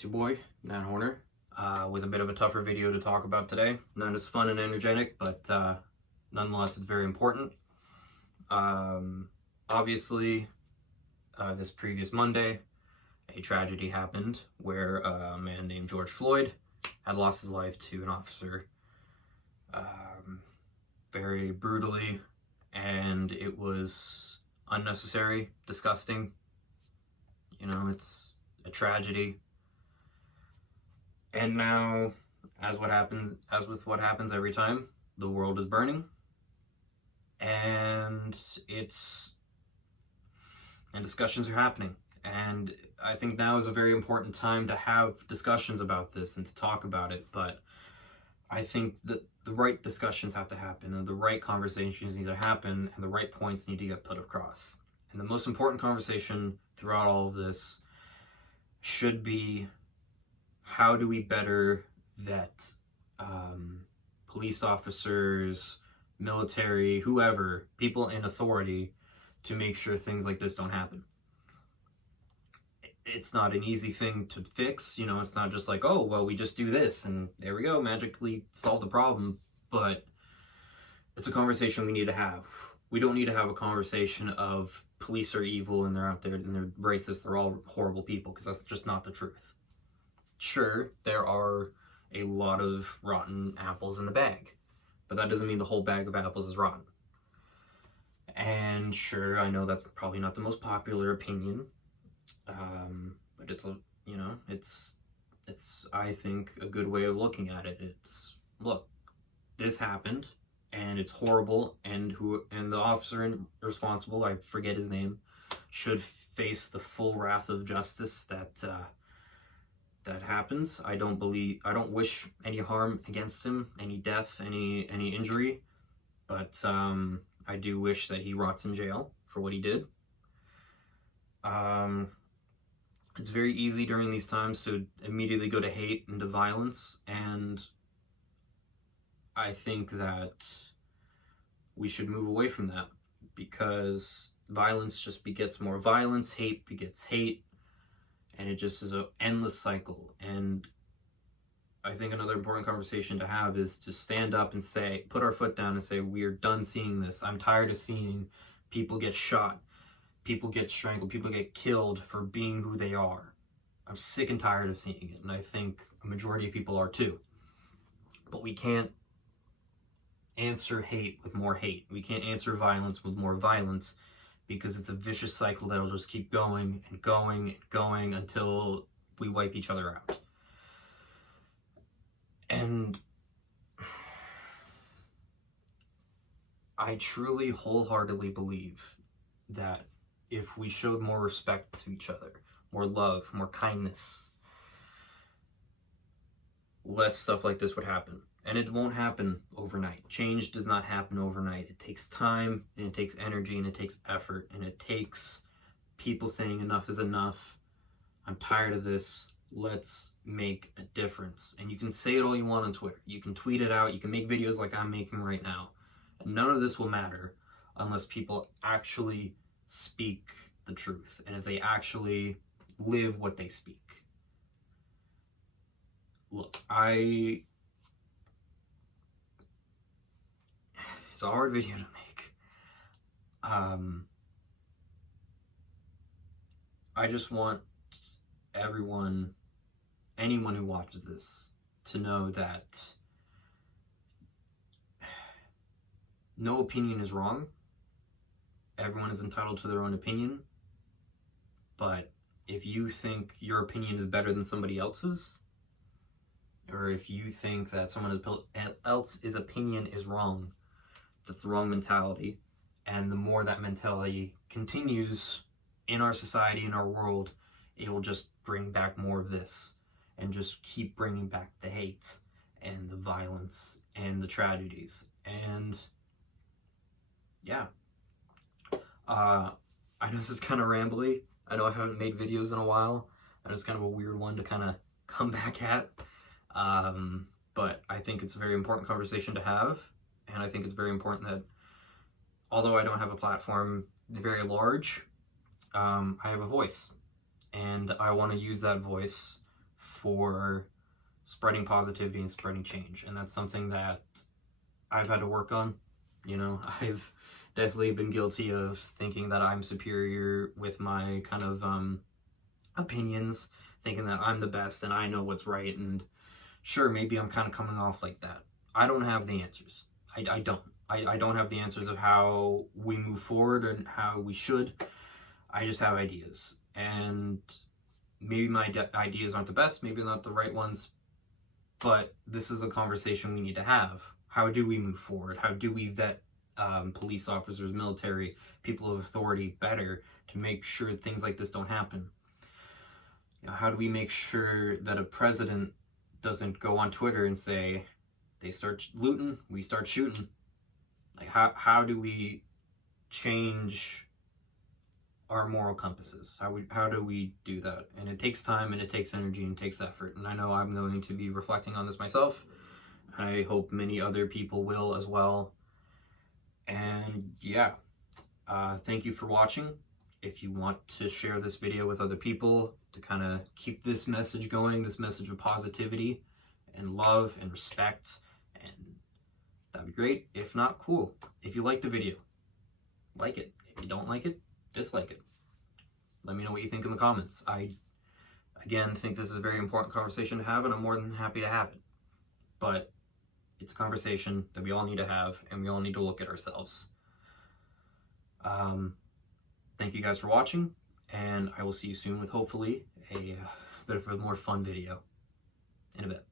it's your boy, Nat Horner, with a bit of a tougher video to talk about today. Not as fun and energetic, but nonetheless, it's very important. Obviously, this previous Monday, a tragedy happened where a man named George Floyd had lost his life to an officer very brutally, and it was unnecessary, disgusting. You know, it's a tragedy. And now, as with what happens every time, the world is burning, and discussions are happening. And I think now is a very important time to have discussions about this and to talk about it. But I think that the right discussions have to happen, and the right conversations need to happen, and the right points need to get put across. And the most important conversation throughout all of this should be, how do we better vet police officers, military, whoever, people in authority, to make sure things like this don't happen? It's not an easy thing to fix, you know, it's not just like, oh, well, we just do this and there we go, magically solve the problem. But it's a conversation we need to have. We don't need to have a conversation of police are evil and they're out there and they're racist, they're all horrible people, because that's just not the truth. Sure, there are a lot of rotten apples in the bag, but that doesn't mean the whole bag of apples is rotten. And sure, I know that's probably not the most popular opinion, but it's I think a good way of looking at it. It's, look, this happened and it's horrible, and the officer responsible, I forget his name, should face the full wrath of justice that happens. I don't wish any harm against him, any death, any injury, but I do wish that he rots in jail for what he did. It's very easy during these times to immediately go to hate and to violence, and I think that we should move away from that, because violence just begets more violence, hate begets hate, and it just is an endless cycle. And I think another important conversation to have is to stand up and say, put our foot down and say, we're done seeing this. I'm tired of seeing people get shot, people get strangled, people get killed for being who they are. I'm sick and tired of seeing it, and I think a majority of people are too. But we can't answer hate with more hate. We can't answer violence with more violence, because it's a vicious cycle that'll just keep going and going and going until we wipe each other out. And I truly, wholeheartedly believe that if we showed more respect to each other, more love, more kindness, less stuff like this would happen. And it won't happen overnight. Change does not happen overnight. It takes time, and it takes energy, and it takes effort, and it takes people saying enough is enough. I'm tired of this. Let's make a difference. And you can say it all you want on Twitter. You can tweet it out. You can make videos like I'm making right now. And none of this will matter unless people actually speak the truth, and if they actually live what they speak. Look, it's a hard video to make. I just want anyone who watches this, to know that no opinion is wrong. Everyone is entitled to their own opinion. But if you think your opinion is better than somebody else's, or if you think that someone else's opinion is wrong, that's the wrong mentality. And the more that mentality continues in our society, in our world, it will just bring back more of this, and just keep bringing back the hate and the violence and the tragedies. And yeah, I know this is kind of rambly. I know I haven't made videos in a while, and it's kind of a weird one to kind of come back at. But I think it's a very important conversation to have, and I think it's very important that, although I don't have a platform very large, I have a voice, and I want to use that voice for spreading positivity and spreading change. And that's something that I've had to work on. You know, I've definitely been guilty of thinking that I'm superior with my kind of opinions, thinking that I'm the best and I know what's right. And sure, maybe I'm kind of coming off like that. I don't have the answers. I don't. I don't have the answers of how we move forward and how we should. I just have ideas. And maybe my ideas aren't the best, maybe not the right ones, but this is the conversation we need to have. How do we move forward? How do we vet police officers, military, people of authority better to make sure things like this don't happen? You know, how do we make sure that a president doesn't go on Twitter and say, they start looting, we start shooting? Like, how do we change our moral compasses? How do we do that? And it takes time, and it takes energy, and it takes effort. And I know I'm going to be reflecting on this myself. I hope many other people will as well. And yeah, thank you for watching. If you want to share this video with other people to kind of keep this message going, this message of positivity and love and respect, and that'd be great. If not, cool. If you like the video, like it. If you don't like it, dislike it. Let me know what you think in the comments. I, again, think this is a very important conversation to have, and I'm more than happy to have it. But it's a conversation that we all need to have, and we all need to look at ourselves. Thank you guys for watching, and I will see you soon with hopefully a bit of a more fun video in a bit.